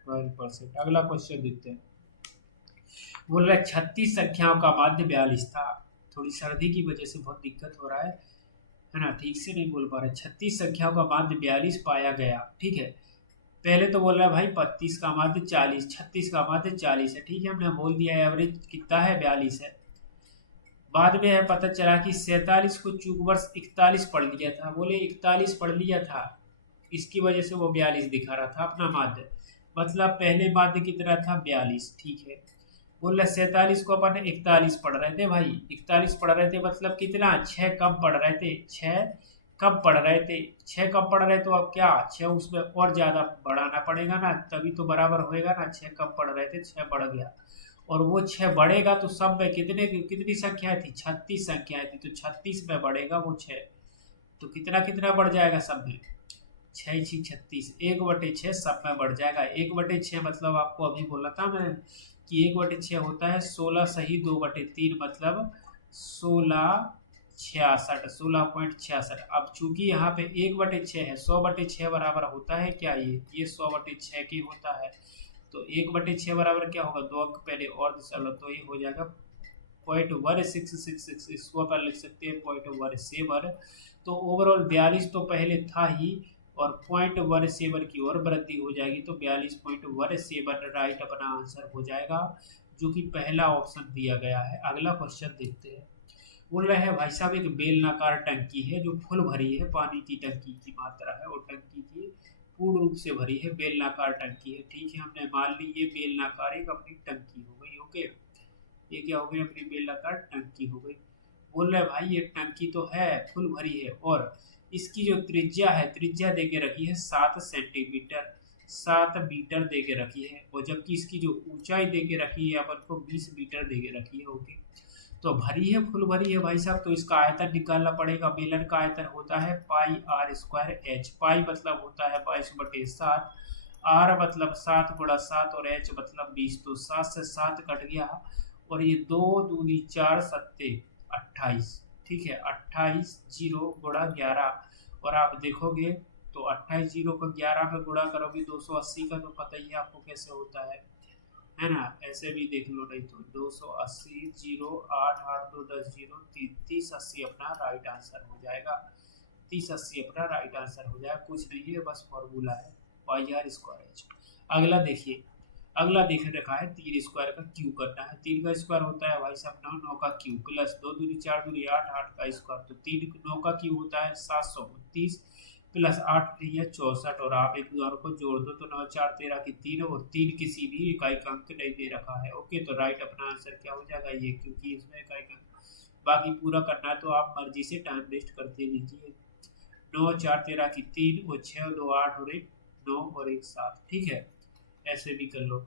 12%। अगला क्वेश्चन देखते हैं। बोल रहा है 36 संख्याओं का माध्य 42 था, थोड़ी सर्दी की वजह से बहुत दिक्कत हो रहा है ना, ठीक से नहीं बोल पा रहे। 36 संख्याओं का माध्य 42 पाया गया, ठीक है, पहले तो बोल रहा है भाई 32 का माध्य 40, 36 का माध्य 40 है, ठीक है, हमने बोल दिया एवरेज कितना है 42 है। बाद में है पता चला कि 47 को चूक वर्ष 41 पढ़ लिया था, बोले 41 पढ़ लिया था, इसकी वजह से वो 42 दिखा रहा था अपना माध्य, मतलब पहले माध्य कितना था 42, ठीक है। बोल रहे 47 को अपन 41 पढ़ रहे थे भाई, 41 पढ़ रहे थे मतलब कितना 6 कम पढ़ रहे थे, 6 कम पढ़ रहे थे, 6 कम पढ़ रहे तो अब क्या 6 उसमें और ज़्यादा बढ़ाना पड़ेगा ना, तभी तो बराबर होएगा ना, 6 कम पढ़ रहे थे 6 बढ़ गया, और वो 6 बढ़ेगा तो सब में कितनी संख्याएं थी 36 संख्याएं थी, तो 36 में बढ़ेगा वो 6, तो कितना कितना बढ़ जाएगा सब में 6 6 36, 1/6 सब में बढ़ जाएगा। 1/6 मतलब आपको अभी बोला था मैं कि 1/6 होता है 16 सही 2/3 मतलब 16.66। अब चूंकि यहाँ पे 1/6 है, 100/6 बराबर होता है क्या, ये 100/6 की होता है, तो 1/6 बराबर क्या होगा, 2 अंक पहले और चलो, तो ये हो जाएगा 0.1666, इसको अपन लिख सकते हैं 0.17। तो ओवरऑल 42 तो पहले था ही, और 0.17 की और वृद्धि हो जाएगी, तो 42.17 राइट अपना आंसर हो जाएगा, जो कि पहला ऑप्शन दिया गया है। अगला क्वेश्चन देखते हैं। बोल रहे हैं भाई साहब एक बेलनाकार टंकी है जो फुल भरी है, पानी की टंकी की मात्रा है, और टंकी की पूर्ण रूप से भरी है, बेलनाकार टंकी है। ठीक है, हमने मान ली ये बेलनाकार एक अपनी टंकी हो गई। ओके, ये क्या हो गई, अपनी बेलनाकार टंकी हो गई। बोल रहे भाई ये टंकी तो है, फुल भरी है, और इसकी जो त्रिज्या है, त्रिज्या दे के रखी है 7 सेंटीमीटर, 7 मीटर दे के रखी है, और जबकि इसकी जो ऊंचाई दे के रखी है अपन को 20 मीटर दे के रखी है। ओके, तो भरी है, फुल भरी है भाई साहब। तो इसका आयतन निकालना पड़ेगा। बेलन का आयतन होता है पाई आर स्क्वायर एच। पाई मतलब होता है 22/7, आर मतलब 7 गुणा 7, और एच मतलब 20। तो 7 से 7 कट गया, और ये 2 दूनी 4 सत्ते 28। ठीक है, 28 जीरो गुणा 11, और आप देखोगे तो 28 जीरो को 11 में गुणा करोगे 280 का, तो पता ही है आपको कैसे होता है ना। ऐसे भी देख लो, नहीं तो 280 जीरो 8 8 2 10 जीरो 3 30 80 अपना राइट आंसर हो जाएगा। 30 80 अपना राइट आंसर हो जाएगा। कुछ नहीं है, बस फॉर्मूला है पाई आर स्क्वायर एच। अगला देखिए, अगला देख रखा है 3 स्क्वायर का क्यूब करना है। 3 का स्क्वायर होता है भाई साहब 9, 9 का क्यूब प्लस 2 दूनी 4 दूनी 8, 8 का स्क्वायर, तो 3 9 का क्यूब होता है 729 प्लस 8 3 है 64, और आप एक दोनों को जोड़ दो तो 9 4 13 की 3, और 3 किसी भी इकाई का अंक नहीं दे रखा है। ओके, तो राइट अपना आंसर क्या हो जाएगा ये, क्योंकि इसमें इकाई का बाकी पूरा करना है तो आप मर्जी से टाइम वेस्ट करते लीजिए। 9 4 13 की 3, और 6 2 8 और 1 9 और 1 7। ठीक है, ऐसे भी कर लो।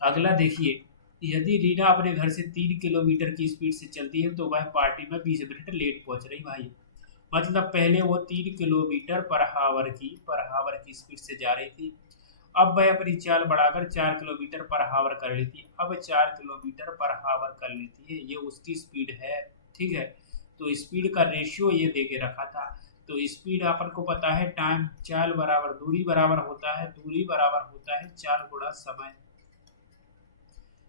अगला देखिए, यदि रीना अपने घर से 3 किलोमीटर की स्पीड से चलती है तो वह पार्टी में 20 मिनट लेट पहुंच रही। भाई मतलब पहले वो 3 किलोमीटर पर हावर की स्पीड से जा रही थी, अब वह अपनी चाल बढ़ाकर 4 किलोमीटर पर हावर कर लेती, अब 4 किलोमीटर पर हावर कर लेती है। ये उसकी स्पीड है। ठीक है, तो स्पीड का रेशियो ये दे के रखा था। तो स्पीड अपन को पता है टाइम, चाल बराबर दूरी बराबर होता है, दूरी बराबर होता है चाल गुणा समय।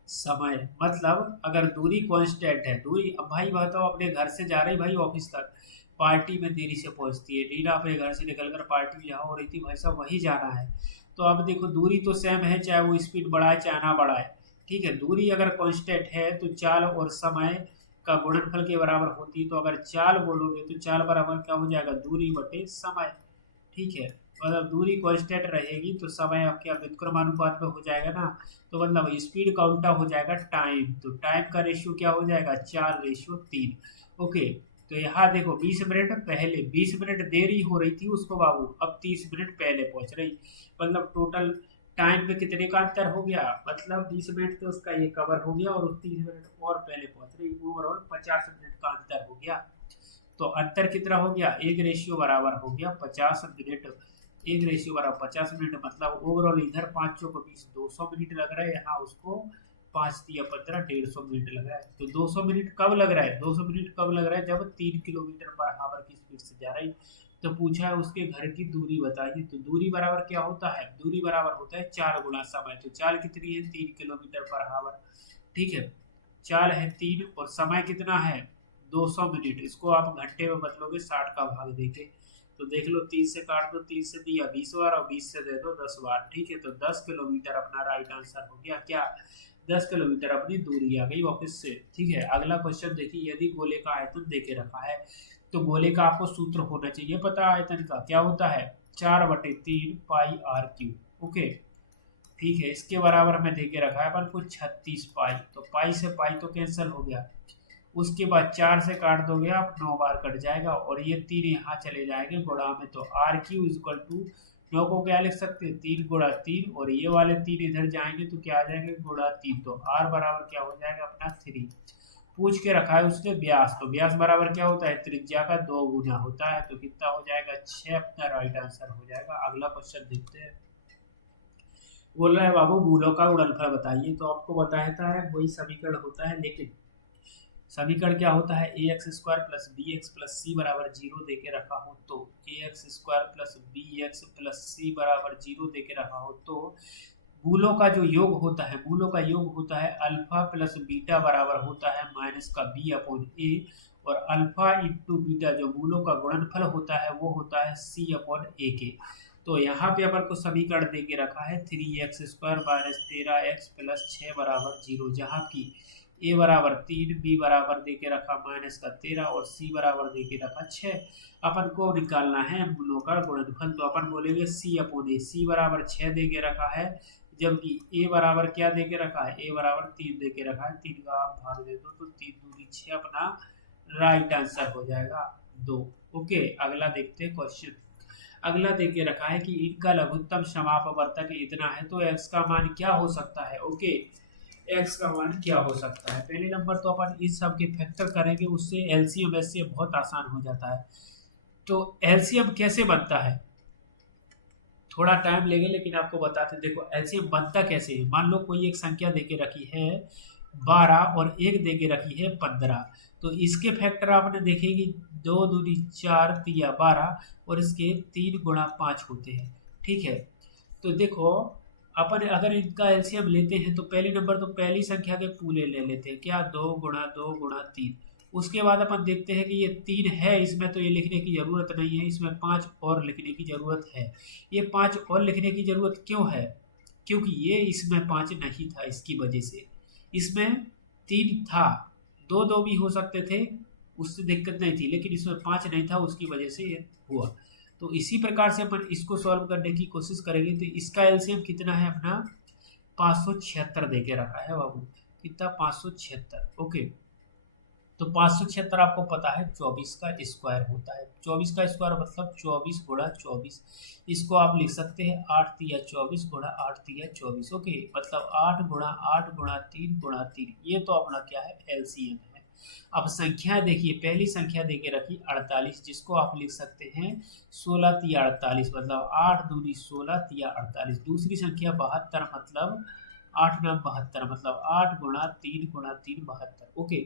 समय मतलब अगर दूरी कांस्टेंट है, दूरी, अब भाई बताओ अपने घर से जा रही भाई ऑफिस तक, पार्टी में देरी से पहुंचती है। रीना अपने घर से निकलकर पार्टी में जहाँ हो रही थी भाई साहब वहीं जाना है, तो अब देखो दूरी तो सेम है, चाहे वो स्पीड बढ़ाए चाहे ना बढ़ाए। ठीक है, दूरी अगर कांस्टेंट है तो चाल और समय का गुणनफल के बराबर होती, तो अगर चाल बोलोगे तो चाल बराबर क्या हो जाएगा, दूरी बटे समय। ठीक है, मतलब दूरी कांस्टेंट रहेगी तो समय आपके व्युत्क्रमानुपात में हो जाएगा ना, तो मतलब स्पीड का उल्टा हो जाएगा टाइम, तो टाइम का रेशियो क्या हो जाएगा 4:3। ओके, तो यहाँ देखो 20 मिनट पहले, 20 मिनट देरी हो रही थी उसको बाबू, अब 30 मिनट पहले पहुंच रही, मतलब टोटल टाइम में कितने का अंतर हो गया, मतलब 20 मिनट तो उसका ये कवर हो गया, और 30 मिनट और पहले पहुंच रही, ओवरऑल 50 मिनट का अंतर हो गया। तो अंतर कितना हो गया, एक रेशियो बराबर हो गया 50 मिनट। एक रेशियो बराबर 50 मिनट, मतलब ओवरऑल इधर 5 को 20 200 मिनट लग रहा है, यहाँ उसको 5 या 15 150 मिनट लग रहा है। तो 200 मिनट कब लग रहा है, 200 मिनट कब लग रहा है, जब 3 किलोमीटर पर हावर की स्पीड से जा रही। तो पूछा है उसके घर की दूरी बताइए, तो दूरी बराबर क्या होता है, दूरी बराबर होता है 4 गुणा समय। तो चाल कितनी है 3 किलोमीटर पर हावर। ठीक है, चाल है 3 और समय कितना है 200 मिनट, इसको आप घंटे में बदलोगे 60 का भाग देके, तो देख लो 30 से काट दो, 30 से दिया 20 बार और 20 से दे दो 10 बार। ठीक है, तो 10 किलोमीटर अपना राइट आंसर हो गया। क्या 10 किलोमीटर अपनी दूरी आ गई ऑफिस से। ठीक है, अगला क्वेश्चन देखिए, यदि गोले का आयतन देके रखा है तो गोले का आपको सूत्र होना चाहिए पता, आयतन का क्या होता है 4/3 पाई आर क्यूब। ओके, ठीक है, इसके बराबर में देके रखा है अपन को 36 पाई, तो पाई से पाई तो कैंसिल हो गया, उसके बाद 4 से काट दोगे आप 9 बार कट जाएगा, और ये 3 यहाँ चले जाएंगे गुणा में, तो आर क्यू इजक्वल टू 9 को क्या लिख सकते हैं 3 गुणा 3, और ये वाले 3 इधर जाएंगे तो क्या आ जाएंगे गुणा 3, तो आर बराबर क्या हो जाएगा अपना 3। पूछ के रखा है उसने व्यास, तो व्यास बराबर क्या होता है त्रिज्या का 2 गुना होता है, तो कितना हो जाएगा 6 अपना राइट आंसर हो जाएगा। अगला क्वेश्चन देखते हैं, बोल रहा है बाबू मूलों का गुणनफल बताइए, तो आपको बताया है वही समीकरण होता है, लेकिन समीकरण क्या होता है a x square plus b x plus c बराबर 0 दे के रखा हो, तो a x square plus b x plus c बराबर 0 दे के रखा हो, तो मूलों का जो योग होता है, मूलों का योग होता है अल्फा प्लस बीटा बराबर होता है माइनस का बी अपॉन ए, और अल्फा इंटू बीटा जो मूलों का गुणनफल होता है वो होता है सी अपॉन ए के। तो यहाँ पे अपन को समीकरण दे के रखा है 3x² माइनस 13x प्लस 6 बराबर 0, जहाँ की ए बराबर 3, बी बराबर दे के रखा -13 और सी बराबर दे के रखा 6। अपन को निकालना है इन दोनों का गुणनफल, तो अपन बोलेंगे सी अपॉन ए। सी बराबर 6 दे के रखा है, जबकि ए बराबर क्या दे के रखा है, ए बराबर 3 दे के रखा है। 3 का आप भाग दे दो तो 3 दूनी 6 अपना राइट आंसर हो जाएगा 2। ओके, अगला देखते हैं क्वेश्चन। अगला दे के रखा है कि इनका लघुत्तम समापवर्तक इतना है, तो एक्स का मान क्या हो सकता है। ओके, एक्स का मान क्या हो सकता है। पहले नंबर तो अपन इस सब के फैक्टर करेंगे, उससे एलसीएम ऐसे बहुत आसान हो जाता है। तो एलसीएम कैसे बनता है, थोड़ा टाइम लेगा लेकिन आपको बताते। देखो एलसीएम बनता कैसे है। मान लो कोई एक संख्या देके रखी है 12 और एक देके रखी है 15, तो इसके फैक्टर आपने देखे कि 2 दूनी 4 तिया 12 और इसके 3 गुणा 5 होते हैं। ठीक है, तो देखो अपन अगर इनका एलसीएम लेते हैं तो पहले नंबर तो पहली संख्या के पूरे ले लेते हैं, क्या 2 गुणा 2 गुणा 3। उसके बाद अपन देखते हैं कि ये 3 है इसमें, तो ये लिखने की ज़रूरत नहीं है, इसमें 5 और लिखने की ज़रूरत है। ये 5 और लिखने की ज़रूरत क्यों है, क्योंकि ये इसमें 5 नहीं था, इसकी वजह से। इसमें 3 था, 2 2 भी हो सकते थे, उससे दिक्कत नहीं थी, लेकिन इसमें 5 नहीं था, उसकी वजह से ये हुआ। तो इसी प्रकार से अपन इसको सॉल्व करने की कोशिश करेंगे। तो इसका एलसीएम कितना है अपना 576 दे के रखा है बाबू, कितना 576। ओके, तो 576 आपको पता है 24 का स्क्वायर होता है। 24 का स्क्वायर मतलब 24 गुणा 24। इसको आप लिख सकते हैं 8 तिया 24 गुणा 8 तिया 24। ओके, मतलब 8 गुणा 8 गुणा 3 गुणा 3। ये तो अपना क्या है, एलसीएम है। अब संख्या देखिए, पहली संख्या देके रखी 48, जिसको आप लिख सकते हैं 16 तिया 48, मतलब 8 दूनी 16 तिया 48। दूसरी संख्या 72, मतलब 8 9 72, मतलब 8 गुणा 3 गुणा 3 72। ओके,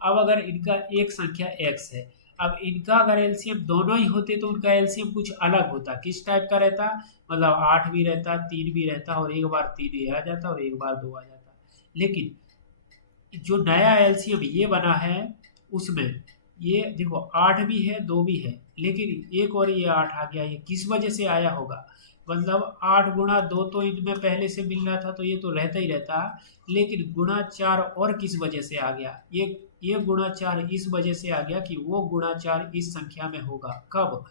अब अगर इनका एक संख्या x है, अब इनका अगर एलसीएम दोनों ही होते तो उनका एलसीएम कुछ अलग होता। किस टाइप का रहता, मतलब 8 भी रहता, 3 भी रहता, और एक बार 3 ये आ जाता और एक बार 2 आ जाता। लेकिन जो नया एलसीएम ये बना है उसमें ये देखो 8 भी है 2 भी है, लेकिन एक और ये 8 आ गया। ये किस वजह से आया होगा, मतलब 8 गुणा 2 तो इनमें पहले से मिल रहा था, तो ये तो रहता ही रहता, लेकिन गुणा 4 और किस वजह से आ गया, ये गुणा 4 इस वजह से आ गया कि वो गुणा 4 इस संख्या में होगा। कब,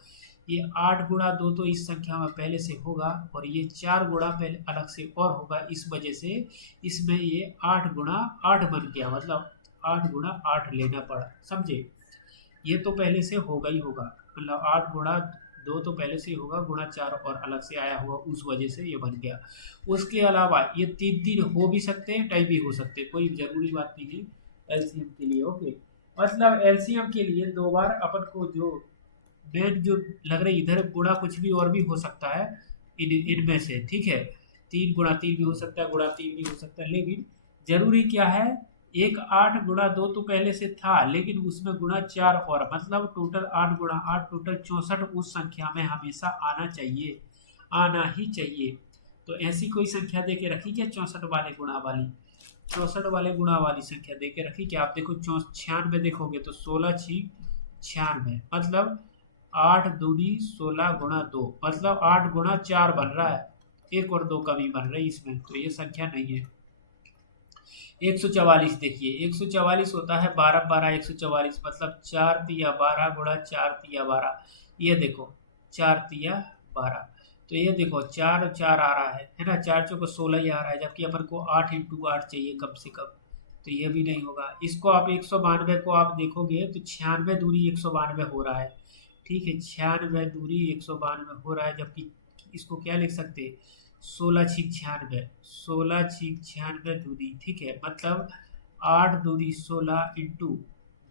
ये 8 गुणा 2 तो इस संख्या में पहले से होगा, और ये 4 गुणा पहले अलग से और होगा, इस वजह से इसमें ये 8 गुणा 8 बन गया, मतलब 8 गुणा 8 लेना पड़ा। समझे, ये तो पहले से होगा ही होगा, मतलब 8 गुणा 2 तो पहले से ही होगा, गुणा 4 और अलग से आया हुआ, उस वजह से ये बन गया। उसके अलावा ये 3 हो भी सकते हैं, टाइप भी हो सकते हैं, कोई ज़रूरी बात नहीं है एलसीएम के लिए। ओके, मतलब एलसीएम के लिए 2 बार अपन को जो मेन जो लग रही इधर गुणा कुछ भी और भी हो सकता है इनमें से। ठीक है, 3 गुणा 3 भी हो सकता है, गुणा 3 भी हो सकता है, लेकिन जरूरी क्या है, एक 8 गुणा 2 तो पहले से था, लेकिन उसमें गुणा 4 और, मतलब टोटल 8 गुणा 8 टोटल 64 उस संख्या में हमेशा आना चाहिए, आना ही चाहिए। तो ऐसी कोई संख्या दे के रखी क्या 64 वाले गुणा वाली, 64 वाले गुणा वाली संख्या दे के रखी क्या। आप देखो 96 देखोगे तो 16 6 96, मतलब 8 दूनी 16 गुणा 2, मतलब 8 गुणा 4 बन रहा है, एक और 2 कमी बन रही इसमें, तो ये संख्या नहीं है। 144 देखिए, 144 होता है 12 12 144, मतलब 4 तिया 12 गुणा 4 तिया 12। ये देखो 4 तिया 12, तो ये देखो 4 और 4 आ रहा है ना, 4 चौको 16 ही आ रहा है, जबकि अपन को 8 इंटू 8 चाहिए कम से कम, तो ये भी नहीं होगा। इसको आप 192 को आप देखोगे तो 96 दूरी 192 हो रहा है। ठीक है, 96 दूरी 192 हो रहा है, जबकि इसको क्या लिख सकते हैं 16 छीक 96, 16 छीक 96 दूरी। ठीक है, मतलब 8 दूरी 16 इंटू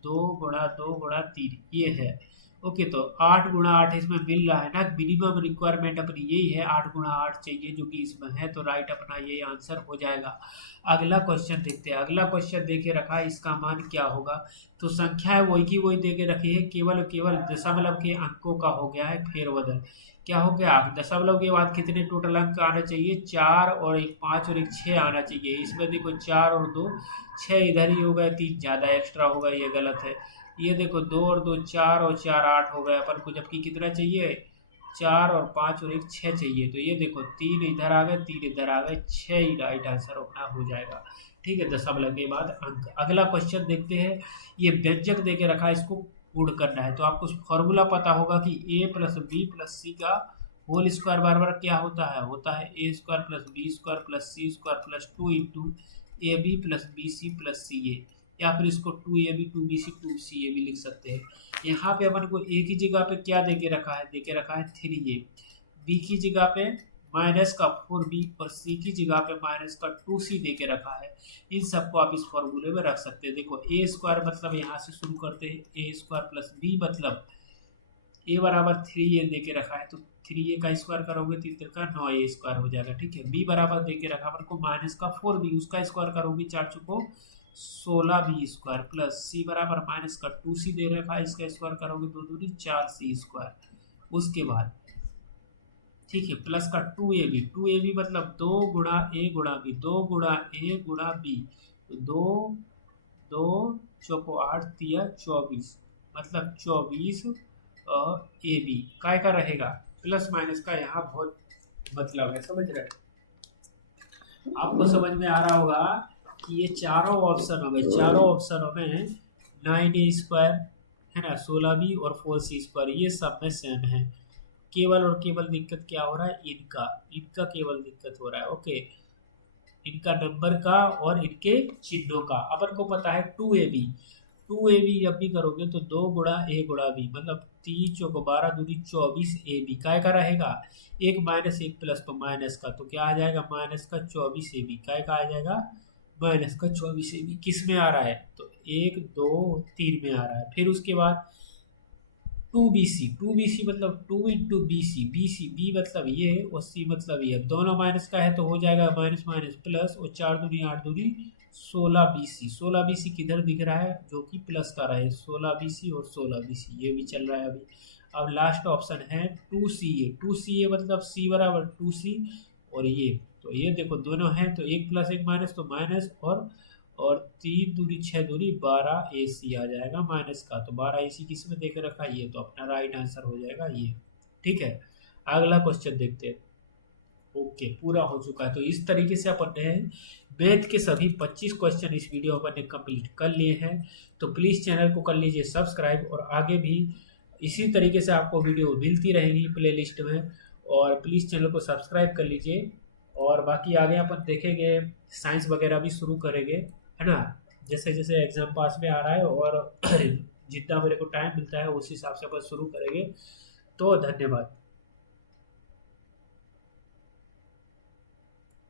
2 गुणा 2 गुणा 3 ये है। ओके, तो 8 गुणा 8 इसमें मिल रहा है ना, मिनिमम रिक्वायरमेंट अपनी यही है, 8 गुणा 8 चाहिए, जो कि इसमें है, तो राइट अपना ये आंसर हो जाएगा। अगला क्वेश्चन देखते हैं। अगला क्वेश्चन देके रखा है, इसका मान क्या होगा। तो संख्या वही की वही देके रखी है, केवल केवल दशमलव के अंकों का हो गया है फेरबदल। क्या हो गया, दशमलव के बाद कितने टोटल अंक आना चाहिए, 4 और एक 5 और एक 6 आना चाहिए। इसमें देखो 4 और 2 6 इधर ही हो गए, 3 ज़्यादा एक्स्ट्रा हो गए, ये गलत है। ये देखो 2 और 2 4 और 4 8 हो गए अपन को, जबकि कितना चाहिए 4 और 5 और 1 6 चाहिए। तो ये देखो 3 इधर आ गए, 3 इधर आ गए, 6 ही राइट आंसर अपना हो जाएगा। ठीक है, दशमलव के बाद अंक। अगला क्वेश्चन देखते हैं। ये व्यंजक दे के रखा है, इसको पूर्ण करना है। तो आपको फॉर्मूला पता होगा कि a plus b plus c का होल स्क्वायर बराबर क्या होता है a square plus b square plus c square plus 2 into a b plus b c plus c a, या फिर इसको 2ab 2bc 2ca भी लिख सकते हैं। यहाँ पे अपन को ए की जगह पे क्या देके रखा है, 3a, बी की जगह पे माइनस का 4b और सी की जगह पे माइनस का 2c देके रखा है। इन सबको आप इस फॉर्मूले में रख सकते हैं। देखो ए स्क्वायर मतलब यहाँ से शुरू करते हैं, ए स्क्वायर प्लस बी मतलब ए बराबर 3a देके रखा है, तो 3a का स्क्वायर करोगे तो इधर का 9a स्क्वायर हो जाएगा। ठीक है, बी बराबर देके रखा अपन को माइनस का 4b, उसका स्क्वायर करोगे 4 चुको 16b स्क्वायर प्लस सी बराबर माइनस का 2c दे रखा है, इसका स्क्वायर करोगे 2 दूनी 4c स्क्वायर। उसके बाद ठीक है प्लस का 2ab मतलब 2 गुणा ए गुणा बी, 2 गुणा ए गुणा बी, तो 2 2 चौको 8 तिया 24 मतलब 24 ए बी काय का रहेगा, प्लस माइनस का यहाँ बहुत मतलब है, समझ रहे हैं? आपको समझ में आ रहा होगा कि ये चारों ऑप्शनों में 9a स्क्वायर है ना, 16b और 4c स्क्वायर ये सब में सेम है। केवल और केवल दिक्कत क्या हो रहा है, इनका केवल दिक्कत हो रहा है। ओके, इनका नंबर का और इनके चिन्हों का। अपन को पता है 2ab जब भी करोगे तो 2 गुणा ए गुणा बी मतलब 3 चौको 12 दूनी 24 ए बी काय का रहेगा, एक माइनस एक प्लस तो माइनस का, तो क्या आ जाएगा माइनस का 24 ए बी, काय का आ जाएगा माइनस का 24 ए बी। किस में आ रहा है, तो 1 2 3 में आ रहा है। फिर उसके बाद 2bc मतलब 2 इंटू बी मतलब ये और सी मतलब ये, दोनों माइनस का है तो हो जाएगा माइनस माइनस प्लस, और 4 दूनी 8 दूनी 16bc किधर दिख रहा है, जो कि प्लस का रहा है, 16bc और 16bc ये भी चल रहा है अभी। अब लास्ट ऑप्शन है 2ca मतलब c बराबर 2c, और ये तो ये देखो दोनों हैं तो एक प्लस एक माइनस तो माइनस, और 3 दूनी 6 दूनी 12 AC आ जाएगा माइनस का, तो 12 AC किस में देकर रखा है, ये तो अपना राइट आंसर हो जाएगा ये। ठीक है, अगला क्वेश्चन देखते हैं। ओके, पूरा हो चुका है। तो इस तरीके से अपन ने मैथ के सभी 25 क्वेश्चन इस वीडियो अपन ने कंप्लीट कर लिए हैं। तो प्लीज़ चैनल को कर लीजिए सब्सक्राइब, और आगे भी इसी तरीके से आपको वीडियो मिलती रहेगी प्लेलिस्ट में, और प्लीज़ चैनल को सब्सक्राइब कर लीजिए। और बाकी आगे अपन देखेंगे, साइंस वगैरह भी शुरू करेंगे, है ना, जैसे जैसे एग्ज़ाम पास में आ रहा है और जितना मेरे को टाइम मिलता है उस हिसाब से अपन शुरू करेंगे। तो धन्यवाद।